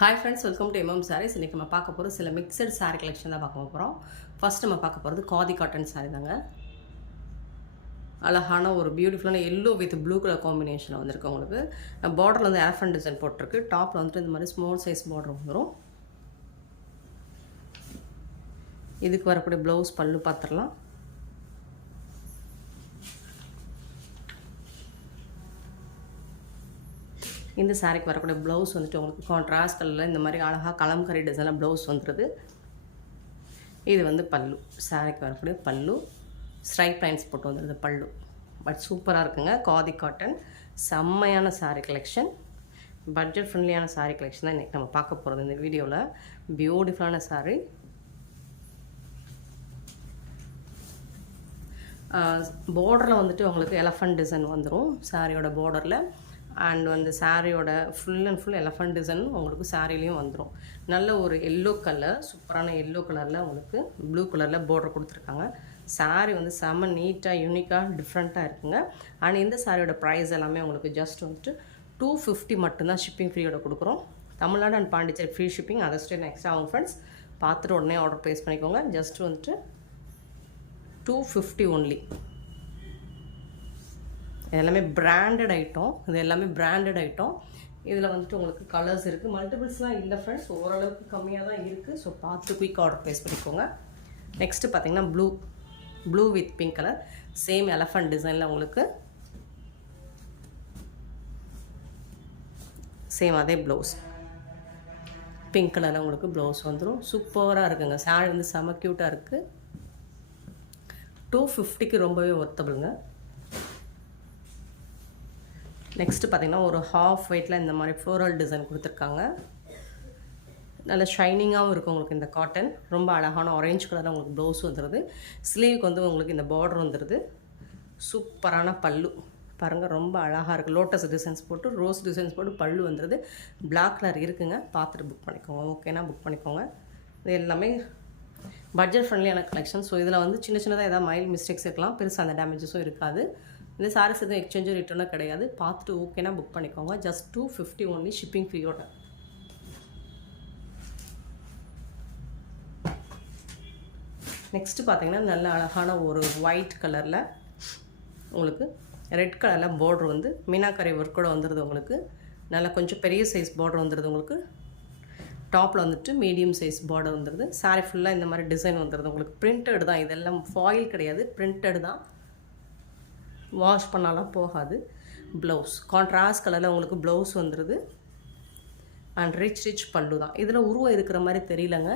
Hi friends, welcome to MM Sarees. இன்றைக்கி நம்ம பார்க்க போகிற சில மிக்சட் saree கலெக்ஷன் தான் பார்க்க போகிறோம். ஃபர்ஸ்ட் நம்ம பார்க்க போகிறது காதி காட்டன் saree தாங்க. அழகான ஒரு பியூட்டிஃபுல்லான எல்லோ வித் ப்ளூ கலர் காம்பினேஷனில் வந்திருக்கு உங்களுக்கு. பார்டரில் வந்து எலஃபண்ட் டிசைன் போட்டிருக்கு. டாப்பில் வந்துட்டு இந்த மாதிரி ஸ்மால் சைஸ் பார்டர் வந்துடும். இதுக்கு வரக்கூடிய ப்ளவுஸ் பல்லு பார்த்துடலாம். இந்த சாரிக்கு வரக்கூடிய ப்ளவுஸ் வந்துட்டு உங்களுக்கு கான்ட்ராஸ்ட் கலரில் இந்த மாதிரி அழகாக கலம்கரி டிசைனில் ப்ளவுஸ் வந்துடுது. இது வந்து பல்லு, சாரிக்கு வரக்கூடிய பல்லு ஸ்ட்ரைப் லைன்ஸ் போட்டு வந்துடுது பல்லு. பட் சூப்பராக இருக்குங்க. காதி காட்டன் செம்மையான சாரீ கலெக்ஷன், பட்ஜெட் ஃப்ரெண்ட்லியான சாரீ கலெக்ஷன் தான் இன்றைக்கி நம்ம பார்க்க போகிறது இந்த வீடியோவில். பியூட்டிஃபுல்லான சாரீ. பார்டரில் வந்துட்டு உங்களுக்கு எலஃபண்ட் டிசைன் வந்துடும் சாரியோட பார்டரில். அண்ட் வந்து சாரியோட full and full elephant design உங்களுக்கு சாரிலையும் வந்துடும். நல்ல ஒரு எல்லோ கலர், சூப்பரான எல்லோ கலரில் உங்களுக்கு ப்ளூ கலரில் பார்டர் கொடுத்துருக்காங்க. சாரீ வந்து செம்ம நீட்டாக யூனிக்காக டிஃப்ரெண்ட்டாக இருக்குங்க. அண்ட் இந்த சாரியோட ப்ரைஸ் எல்லாமே உங்களுக்கு ஜஸ்ட் வந்துட்டு 250 மட்டும்தான் ஷிப்பிங் ஃப்ரீயோட கொடுக்குறோம். Tamil Nadu and Pondicherry free shipping, அதை ஸ்டே நெக்ஸ்ட் ஆகும் ஃப்ரெண்ட்ஸ். பார்த்துட்டு உடனே ஆர்டர் ப்ளேஸ் பண்ணிக்கோங்க. ஜஸ்ட் வந்துட்டு 250 ஒன்லி. இது எல்லாமே பிராண்டட் ஐட்டம். இது எல்லாமே பிராண்டட் ஐட்டம். இதில் வந்துட்டு உங்களுக்கு கலர்ஸ் இருக்குது, மல்டிபிள்ஸ்லாம் இல்லை ஃப்ரெண்ட்ஸ், ஓரளவுக்கு கம்மியாக தான் இருக்குது. ஸோ பார்த்து குயிக் ஆர்டர் ப்ளேஸ் பண்ணிக்கோங்க. நெக்ஸ்ட்டு பார்த்தீங்கன்னா blue with pink colour, same elephant டிசைனில் உங்களுக்கு சேம் அதே ப்ளவுஸ் பிங்க் கலரில் உங்களுக்கு ப்ளவுஸ் வந்துடும். சூப்பராக இருக்குங்க. சாரி வந்து செம க்யூட்டாக இருக்குது. 250க்கு ரொம்பவே ஒர்த்தபிளுங்க. நெக்ஸ்ட்டு பார்த்திங்கன்னா ஒரு ஹாஃப் ஒயிட்டில் இந்த மாதிரி ஃப்ளோரல் டிசைன் கொடுத்துருக்காங்க. நல்ல ஷைனிங்காகவும் இருக்கும் உங்களுக்கு இந்த காட்டன். ரொம்ப அழகான ஆரஞ்சு கலரில் உங்களுக்கு ப்ளவுஸ் வந்துடுது. ஸ்லீவுக்கு வந்து உங்களுக்கு இந்த பார்டர் வந்துடுது. சூப்பரான பல்லு பாருங்கள், ரொம்ப அழகாக இருக்குது. லோட்டஸ் டிசைன்ஸ் போட்டு ரோஸ் டிசைன்ஸ் போட்டு பல்லு வந்துடுது. பிளாக் கலர் இருக்குங்க. பார்த்துட்டு புக் பண்ணிக்கோங்க. ஓகேனா புக் பண்ணிக்கோங்க. இது எல்லாமே பட்ஜெட் ஃப்ரெண்ட்லியான கலெக்ஷன். ஸோ இதில் வந்து சின்ன சின்னதாக ஏதாவது மைல்டு மிஸ்டேக்ஸ் இருக்கலாம், பெருசாக அந்த டேமேஜஸும் இருக்காது. இந்த சாரீஸ் எதுவும் எக்ஸ்சேஞ்சோ ரிட்டர்னோ கிடையாது. பார்த்துட்டு ஓகேனா புக் பண்ணிக்கோங்க. ஜஸ்ட் 250 ஒன்லி ஷிப்பிங் ஃப்ரீயோட. நெக்ஸ்ட்டு பார்த்தீங்கன்னா நல்ல அழகான ஒரு ஒயிட் கலரில் உங்களுக்கு ரெட் கலரில் பார்டர் வந்து மீனாக்கரை ஒர்க்கோட வந்துடுது. உங்களுக்கு நல்லா கொஞ்சம் பெரிய சைஸ் பார்டர் வந்துடுது. உங்களுக்கு டாப்பில் வந்துட்டு மீடியம் சைஸ் பார்டர் வந்துடுது. சாரீ ஃபுல்லாக இந்த மாதிரி டிசைன் வந்துடுது. உங்களுக்கு பிரிண்டட் தான், இதெல்லாம் ஃபாயில் கிடையாது, பிரிண்டட் தான். வாஷ் பண்ணாலாம் போகாது. ப்ளவுஸ் கான்ட்ராஸ்ட் கலரில் உங்களுக்கு ப்ளவுஸ் வந்துடுது. அண்ட் ரிச் பல்லு தான். இதில் உருவம் இருக்கிற மாதிரி தெரியலங்க.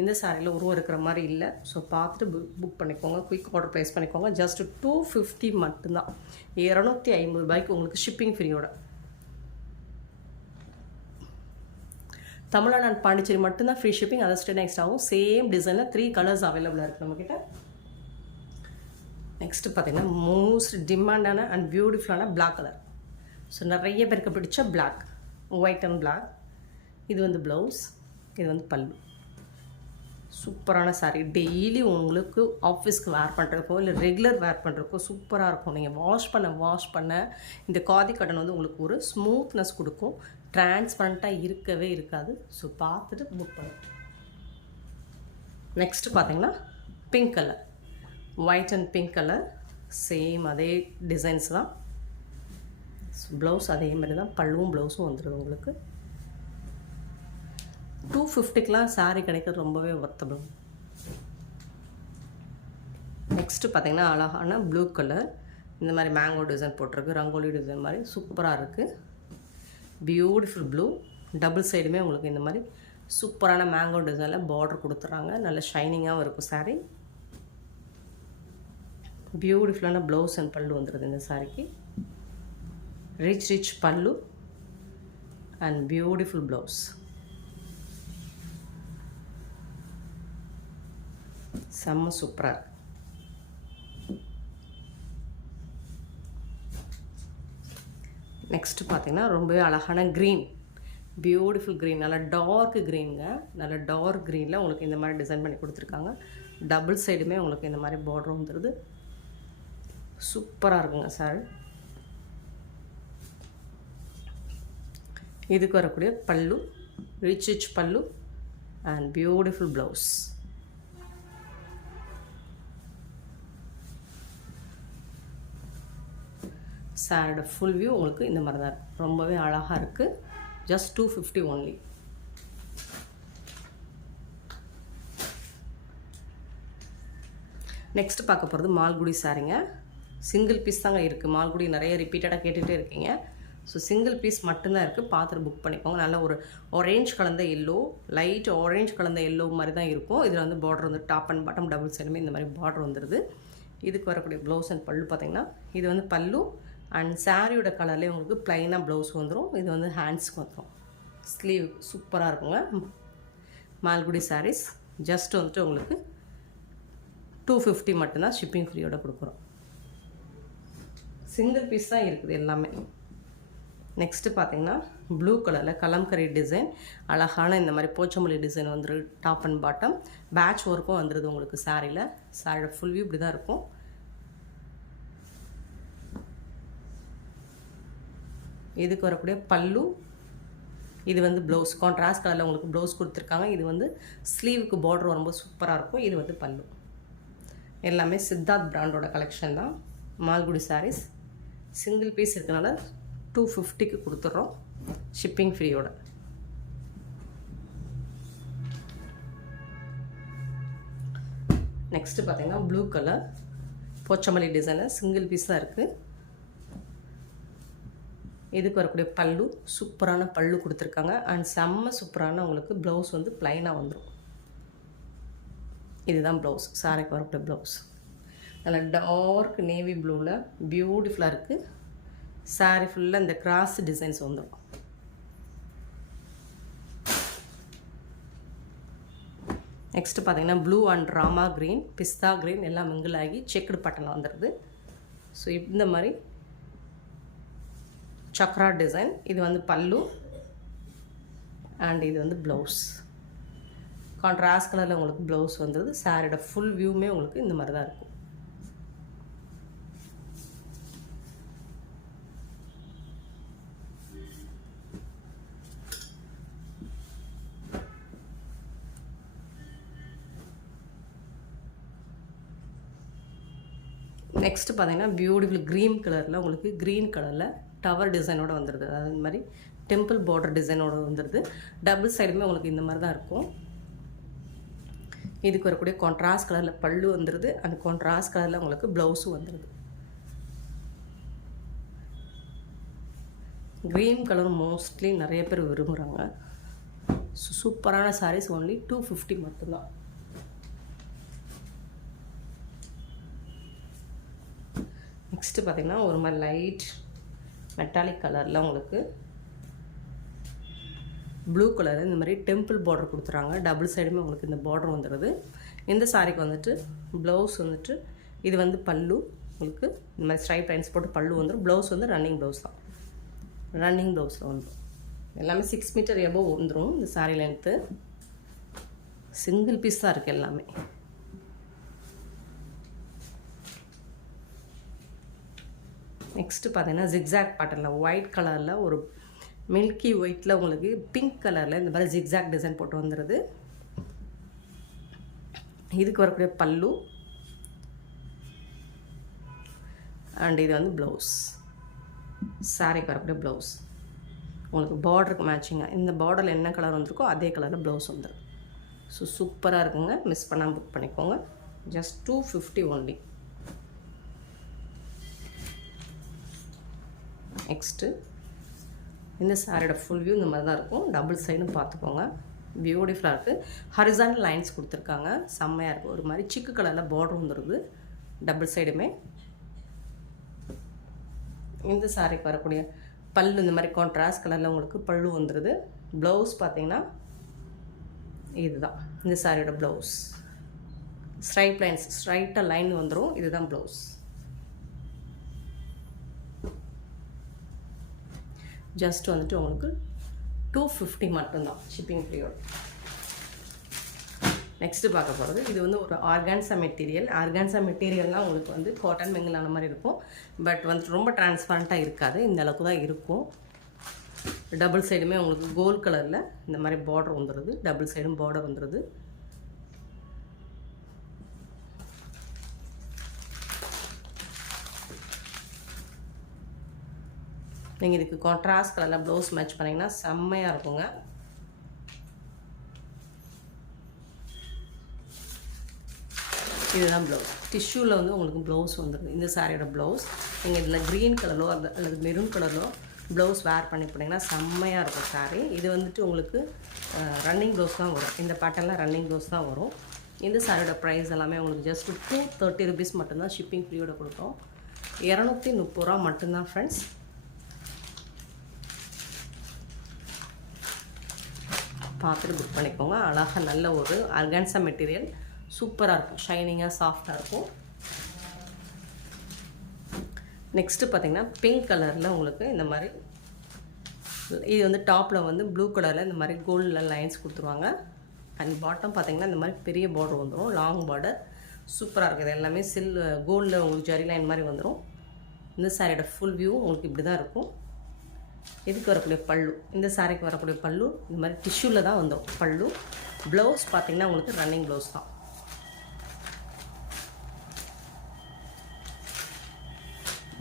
இந்த சாரியில் உருவம் இருக்கிற மாதிரி இல்லை. ஸோ பார்த்துட்டு புக் பண்ணிக்கோங்க. குயிக் ஆர்டர் ப்ளேஸ் பண்ணிக்கோங்க. ஜஸ்ட் 250 மட்டும்தான். 250 ரூபாய்க்கு உங்களுக்கு ஷிப்பிங் ஃப்ரீயோட. தமிழ்நாடு அண்ட் பாண்டிச்சேரி மட்டும்தான் ஃப்ரீ ஷிப்பிங், அதை ஸ்டே நெக்ஸ்ட் ஆகும். சேம் டிசைனில் 3 கலர்ஸ் அவைலபிளாக இருக்குது நம்மக்கிட்ட. நெக்ஸ்ட்டு பார்த்திங்கன்னா மோஸ்ட் டிமாண்டான அண்ட் பியூட்டிஃபுல்லான பிளாக் கலர். ஸோ நிறைய பேருக்கு பிடிச்ச பிளாக், ஒயிட் அண்ட் பிளாக். இது வந்து ப்ளவுஸ், இது வந்து பல்லு. சூப்பரான சாரீ. டெய்லி உங்களுக்கு ஆஃபீஸ்க்கு வேர் பண்ணுறதுக்கோ இல்லை ரெகுலர் வேர் பண்ணுறதுக்கோ சூப்பராக இருக்கும். நீங்கள் வாஷ் பண்ண இந்த காதி காட்டன் வந்து உங்களுக்கு ஒரு ஸ்மூத்னஸ் கொடுக்கும். டிரான்ஸ்பரண்ட்டாக இருக்கவே இருக்காது. ஸோ பார்த்துட்டு புக் பண்ணுங்க. நெக்ஸ்ட்டு பார்த்தீங்கன்னா pink colour, white and pink colour, same அதே டிசைன்ஸ் தான். ப்ளவுஸ் அதே மாதிரி தான், பல்லுவும் ப்ளவுஸும் வந்துடுது உங்களுக்கு. 250க்கெலாம் சாரீ கிடைக்கிறது ரொம்பவே ஒர்த்தபிள். நெக்ஸ்ட்டு பார்த்திங்கன்னா அழகான ப்ளூ கலர், இந்த மாதிரி மேங்கோ டிசைன் போட்டிருக்கு, ரங்கோலி டிசைன் மாதிரி சூப்பராக இருக்குது. பியூட்டிஃபுல் ப்ளூ, டபுள் சைடுமே உங்களுக்கு இந்த மாதிரி சூப்பரான மேங்கோ டிசைனில் பார்டர் கொடுத்துட்றாங்க. நல்ல ஷைனிங்காகவும் இருக்கும் சாரீ. பியூட்டிஃபுல்லான ப்ளவுஸ் அண்ட் பல்லு வந்துடுது இந்த சாரிக்கு. ரிச் பல்லு அண்ட் பியூட்டிஃபுல் ப்ளவுஸ். செம்ம சூப்பராக இருக்கு. நெக்ஸ்ட்டு பார்த்தீங்கன்னா ரொம்பவே அழகான க்ரீன், பியூட்டிஃபுல் க்ரீன், நல்லா டார்க் க்ரீனுங்க. நல்லா டார்க் க்ரீனில் உங்களுக்கு இந்த மாதிரி டிசைன் பண்ணி கொடுத்துருக்காங்க. டபுள் சைடுமே உங்களுக்கு இந்த மாதிரி பார்டர் வந்துடுது. சூப்பராக இருக்குங்க சார். இதுக்கு வரக்கூடிய பல்லு ரிச் பல்லு அண்ட் பியூட்டிஃபுல் ப்ளவுஸ். சாரியோட ஃபுல் வியூ உங்களுக்கு இந்த மாதிரி தான் இருக்குது. ரொம்பவே அழகாக இருக்குது. Just 250 only. நெக்ஸ்ட்டு பார்க்க போகிறது மால்குடி சாரிங்க. சிங்கிள் பீஸ் தாங்க இருக்குது. மால்குடி நிறைய ரிப்பீட்டடாக கேட்டுகிட்டே இருக்கீங்க. ஸோ சிங்கிள் பீஸ் மட்டும்தான் இருக்குது. பார்த்துட்டு புக் பண்ணிக்கோங்க. நல்ல ஒரு ஆரேஞ்ச் கலந்த எல்லோ, லைட் ஆரேஞ்ச் கலந்த எல்லோ மாதிரி தான் இருக்கும். இதில் வந்து பார்டர் வந்து டாப் அண்ட் பாட்டம் டபுள் சைடுமே இந்த மாதிரி பார்டர் வந்துடுது. இதுக்கு வரக்கூடிய ப்ளவுஸ் அண்ட் பல்லு பார்த்திங்கன்னா இது வந்து பல்லு அண்ட் சாரியோட கலர்லேயே உங்களுக்கு ப்ளைனாக ப்ளவுஸ் வந்துடும். இது வந்து ஹேண்ட்ஸ்க்கு வந்துடும். ஸ்லீவ் சூப்பராக இருக்குங்க. மால்குடி சாரீஸ் ஜஸ்ட் வந்துட்டு உங்களுக்கு 250 மட்டும்தான் ஷிப்பிங் ஃப்ரீயோட கொடுக்குறோம். சிங்கிள் பீஸ் தான் இருக்குது எல்லாமே. நெக்ஸ்ட்டு பார்த்தீங்கன்னா ப்ளூ கலரில் கலம்கரி டிசைன், அழகான இந்த மாதிரி போச்சமல்லி டிசைன் வந்துடும். டாப் அண்ட் பாட்டம் பேட்ச் ஒர்க்கும் வந்துடுது உங்களுக்கு சாரியில். சாரியோட ஃபுல் வியூ இப்படி தான் இருக்கும். இதுக்கு வரக்கூடிய பல்லு, இது வந்து ப்ளவுஸ் கான்ட்ராஸ்ட் கலரில் உங்களுக்கு ப்ளவுஸ் கொடுத்துருக்காங்க. இது வந்து ஸ்லீவுக்கு பார்டர் வரும்போது சூப்பராக இருக்கும். இது வந்து பல்லு. எல்லாமே சித்தார்த் பிராண்டோட கலெக்ஷன் தான். மால்குடி சாரீஸ் சிங்கிள் பீஸ் இருக்கனால 250க்கு கொடுத்துட்றோம் ஷிப்பிங் ஃப்ரீயோட. நெக்ஸ்ட்டு பார்த்தீங்கன்னா ப்ளூ கலர் போச்சமல்லி டிசைனில் சிங்கிள் பீஸ் தான் இருக்குது. இதுக்கு வரக்கூடிய பல்லு சூப்பரான பல்லு கொடுத்துருக்காங்க அண்ட் செம்ம சூப்பரான உங்களுக்கு ப்ளவுஸ் வந்து ப்ளைனாக வந்துடும். இதுதான் ப்ளவுஸ். சாரிக்கு வரக்கூடிய ப்ளவுஸ் நல்லா டார்க் நேவி ப்ளூவில் பியூட்டிஃபுல்லாக இருக்குது. சாரி ஃபுல்லாக இந்த கிராஸ் டிசைன்ஸ் வந்துடும். நெக்ஸ்ட்டு பார்த்தீங்கன்னா ப்ளூ அண்ட் ராமா க்ரீன், பிஸ்தா க்ரீன் எல்லாம் மிங்கிள் ஆகி செக்குடு பட்டனில் வந்துடுது. ஸோ இந்த மாதிரி சக்ரா டிசைன். இது வந்து பல்லு அண்ட் இது வந்து ப்ளவுஸ். கான்ட்ராஸ்ட் கலரில் உங்களுக்கு ப்ளவுஸ் வந்துடுது. சாரியோட ஃபுல் வியூமே உங்களுக்கு இந்த மாதிரி தான் இருக்கும். நெக்ஸ்ட்டு பார்த்தீங்கன்னா பியூட்டிஃபுல் க்ரீன் கலரில் உங்களுக்கு க்ரீன் கலரில் டவர் டிசைனோடு வந்துடுது. அதாவது இந்த மாதிரி டெம்பிள் பார்டர் டிசைனோடு வந்துடுது. டபுள் சைடுமே உங்களுக்கு இந்த மாதிரி தான் இருக்கும். இதுக்கு வரக்கூடிய கான்ட்ராஸ்ட் கலரில் பல்லு வந்துடுது. அந்த கான்ட்ராஸ்ட் கலரில் உங்களுக்கு ப்ளவுஸும் வந்துடுது. க்ரீன் கலர் மோஸ்ட்லி நிறைய பேர் விரும்புகிறாங்க. சூப்பரான சாரீஸ் ஒன்லி 250 மட்டும்தான். நெக்ஸ்ட்டு பார்த்திங்கன்னா ஒரு மாதிரி லைட் மெட்டாலிக் கலரில் உங்களுக்கு ப்ளூ கலர் இந்த மாதிரி டெம்பிள் பார்டர் கொடுத்துறாங்க. டபுள் சைடுமே உங்களுக்கு இந்த பார்டர் வந்துடுது. இந்த சாரிக்கு வந்துட்டு ப்ளவுஸ் வந்துட்டு இது வந்து பல்லு உங்களுக்கு இந்த மாதிரி ஸ்ட்ரைப் லைன்ஸ் போட்டு பல்லு வந்துடும். ப்ளவுஸ் வந்து ரன்னிங் ப்ளவுஸ் தான். ரன்னிங் ப்ளவுஸில் வந்துடும். எல்லாமே 6 மீட்டர் எபோவ் வந்துடும். இந்த சாரி லென்த்து சிங்கிள் பீஸ் தான் இருக்குது எல்லாமே. நெக்ஸ்ட்டு பார்த்தீங்கன்னா ஜிக்ஸாக் பேட்டர்னில் ஒயிட் கலரில் ஒரு மில்கி ஒயிட்டில் உங்களுக்கு பிங்க் கலரில் இந்த மாதிரி ஜிக்ஸாக் டிசைன் போட்டு வந்துடுது. இதுக்கு வரக்கூடிய பல்லு அண்ட் இது வந்து ப்ளவுஸ். சாரிக்கு வரக்கூடிய ப்ளவுஸ் உங்களுக்கு பார்டருக்கு மேட்சிங்காக இந்த பார்டரில் என்ன கலர் வந்திருக்கோ அதே கலரில் ப்ளவுஸ் வந்துடும். ஸோ சூப்பராக இருக்குங்க. மிஸ் பண்ணாமல் புக் பண்ணிக்கோங்க. Just 250 only. நெக்ஸ்ட்டு இந்த சாரியோட ஃபுல் வியூ இந்த மாதிரி தான் இருக்கும். டபுள் சைடும் பார்த்துக்கோங்க. பியூட்டிஃபுல்லாக இருக்குது. ஹரிசாண்டல் லைன்ஸ் கொடுத்துருக்காங்க. செம்மையாக இருக்குது. ஒரு மாதிரி சிக்கு கலரில் பார்டர் வந்துடுது டபுள் சைடுமே. இந்த சாரிக்கு வரக்கூடிய பல்லு இந்த மாதிரி கான்ட்ராஸ்ட் கலரில் உங்களுக்கு பல்லு வந்துடுது. ப்ளவுஸ் பார்த்தீங்கன்னா இதுதான் இந்த சாரியோட ப்ளவுஸ். ஸ்ட்ரைப் லைன்ஸ் ஸ்ட்ரைட்டாக லைன் வந்துடும். இதுதான் ப்ளவுஸ். ஜஸ்ட் வந்துட்டு உங்களுக்கு 250 மட்டும்தான் ஷிப்பிங் ஃப்ரீயோட. நெக்ஸ்ட்டு பார்க்க போகிறது இது வந்து ஒரு ஆர்கான்சா மெட்டீரியல். ஆர்கான்சா மெட்டீரியல்னால் உங்களுக்கு வந்து காட்டன் மிங்கிளான மாதிரி இருக்கும். பட் வந்துட்டு ரொம்ப டிரான்ஸ்பரண்ட்டாக இருக்காது. இந்த அளவுக்கு தான் இருக்கும். டபுள் சைடுமே உங்களுக்கு கோல்ட் கலரில் இந்த மாதிரி பார்டர் வந்துடுது. டபுள் சைடும் பார்டர் வந்துடுது. நீங்கள் இதுக்கு கான்ட்ராஸ்ட் கலரில் ப்ளவுஸ் மேட்ச் பண்ணிங்கன்னா செம்மையாக இருக்குங்க. இதுதான் ப்ளவுஸ். டிஷ்யூவில் வந்து உங்களுக்கு ப்ளவுஸ் வந்துடுது. இந்த சாரியோட ப்ளவுஸ் நீங்கள் இதில் க்ரீன் கலரோ அல்லது மெரூன் கலரோ ப்ளவுஸ் வேர் பண்ணி போட்டிங்கன்னா செம்மையாக இருக்கும் சாரீ. இது வந்துட்டு உங்களுக்கு ரன்னிங் ப்ளவுஸ் தான் வரும். இந்த பேட்டர்னில் ரன்னிங் ப்ளவுஸ் தான் வரும். இந்த சாரியோட ப்ரைஸ் எல்லாமே உங்களுக்கு ஜஸ்ட் 230 rupees மட்டும்தான் ஷிப்பிங் ஃப்ரீயோட கொடுத்தோம். 230 ரூபா மட்டும்தான் ஃப்ரெண்ட்ஸ். பார்த்துட்டு புக் பண்ணிக்கோங்க. அழகாக நல்ல ஒரு ஆர்கான்சா மெட்டீரியல், சூப்பராக இருக்கும், ஷைனிங்காக சாஃப்டாக இருக்கும். நெக்ஸ்ட்டு பார்த்திங்கன்னா பிங்க் கலரில் உங்களுக்கு இந்த மாதிரி, இது வந்து டாப்பில் வந்து ப்ளூ கலரில் இந்த மாதிரி கோல்டில் லைன்ஸ் கொடுத்துருவாங்க. அண்ட் பாட்டம் பார்த்திங்கன்னா இந்த மாதிரி பெரிய பார்டர் வந்துடும், லாங் பார்டர், சூப்பராக இருக்குது. எல்லாமே கோல்டில் உங்களுக்கு ஜரி லைன் மாதிரி வந்துடும். இந்த சாரியோட ஃபுல் வியூ உங்களுக்கு இப்படி தான் இருக்கும். இதுக்கு வரக்கூடிய பல்லு, இந்த சாரிக்கு வரக்கூடிய பல்லு இந்த மாதிரி டிஷ்யூவில் தான் வந்துடும் பல்லு. ப்ளவுஸ் பார்த்திங்கன்னா உங்களுக்கு ரன்னிங் ப்ளவுஸ் தான்.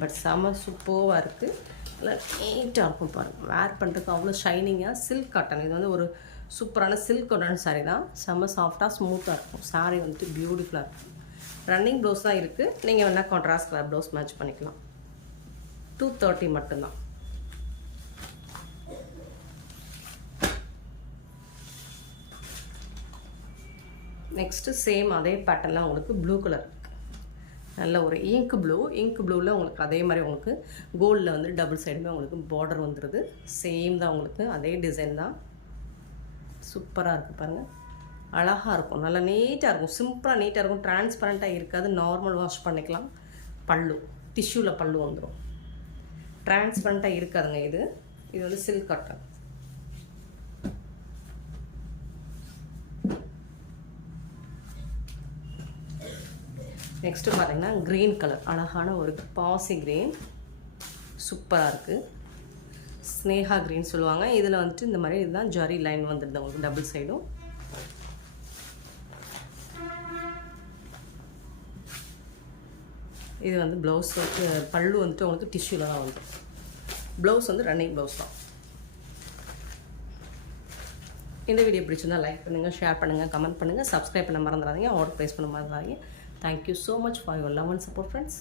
பட் செம்ம சூப்பராக இருக்குது. நல்லா நீட்டாக இருக்கும் பாருங்கள். வேர் பண்ணுறதுக்கு அவ்வளோ ஷைனிங்காக. சில்க் காட்டன், இது வந்து ஒரு சூப்பரான சில்க் காட்டன் சாரீ தான். செம்ம சாஃப்டாக ஸ்மூத்தாக இருக்கும். சாரீ வந்துட்டு பியூட்டிஃபுல்லாக இருக்கும். ரன்னிங் ப்ளவுஸ் தான் இருக்குது. நீங்கள் வேணால் கான்ட்ராஸ்ட் கலர் ப்ளவுஸ் மேட்ச் பண்ணிக்கலாம். 230 மட்டும்தான். நெக்ஸ்ட்டு சேம் அதே பேட்டர்னில் உங்களுக்கு ப்ளூ கலர், நல்ல ஒரு இங்க் ப்ளூவில் உங்களுக்கு அதே மாதிரி உங்களுக்கு கோல்டில் வந்து டபுள் சைடுமே உங்களுக்கு பார்டர் வந்துடுது. சேம் தான் உங்களுக்கு, அதே டிசைன் தான். சூப்பராக இருக்குது பாருங்கள். அழகாக இருக்கும், நல்லா நீட்டாக இருக்கும், சிம்பிளாக நீட்டாக இருக்கும். டிரான்ஸ்பரண்ட்டாக இருக்காது, நார்மல் வாஷ் பண்ணிக்கலாம். பல்லு டிஷ்யூவில் பல்லு வந்துடும், டிரான்ஸ்பரண்ட்டாக இருக்காதுங்க. இது வந்து சில்க் காட்டன். நெக்ஸ்ட்டு பார்த்திங்கன்னா க்ரீன் கலர், அழகான ஒரு பாசி க்ரீன், சூப்பராக இருக்குது. ஸ்னேகா க்ரீன் சொல்லுவாங்க. இதில் வந்துட்டு இந்த மாதிரி இதுதான் ஜரி லைன் வந்துடுது உங்களுக்கு டபுள் சைடும். இது வந்து ப்ளவுஸ் வந்து பல்லு வந்துட்டு உங்களுக்கு டிஷ்யூவில் தான் வந்துடும். ப்ளவுஸ் வந்து ரன்னிங் ப்ளவுஸ் தான். இந்த வீடியோ பிடிச்சிருந்தால் லைக் பண்ணுங்கள், ஷேர் பண்ணுங்கள், கமெண்ட் பண்ணுங்கள், சப்ஸ்கிரைப் பண்ண மறந்துடாதீங்க, ஆர்டர் ப்ளேஸ் பண்ண மறந்துடாதீங்க. Thank you so much for your love and support, friends.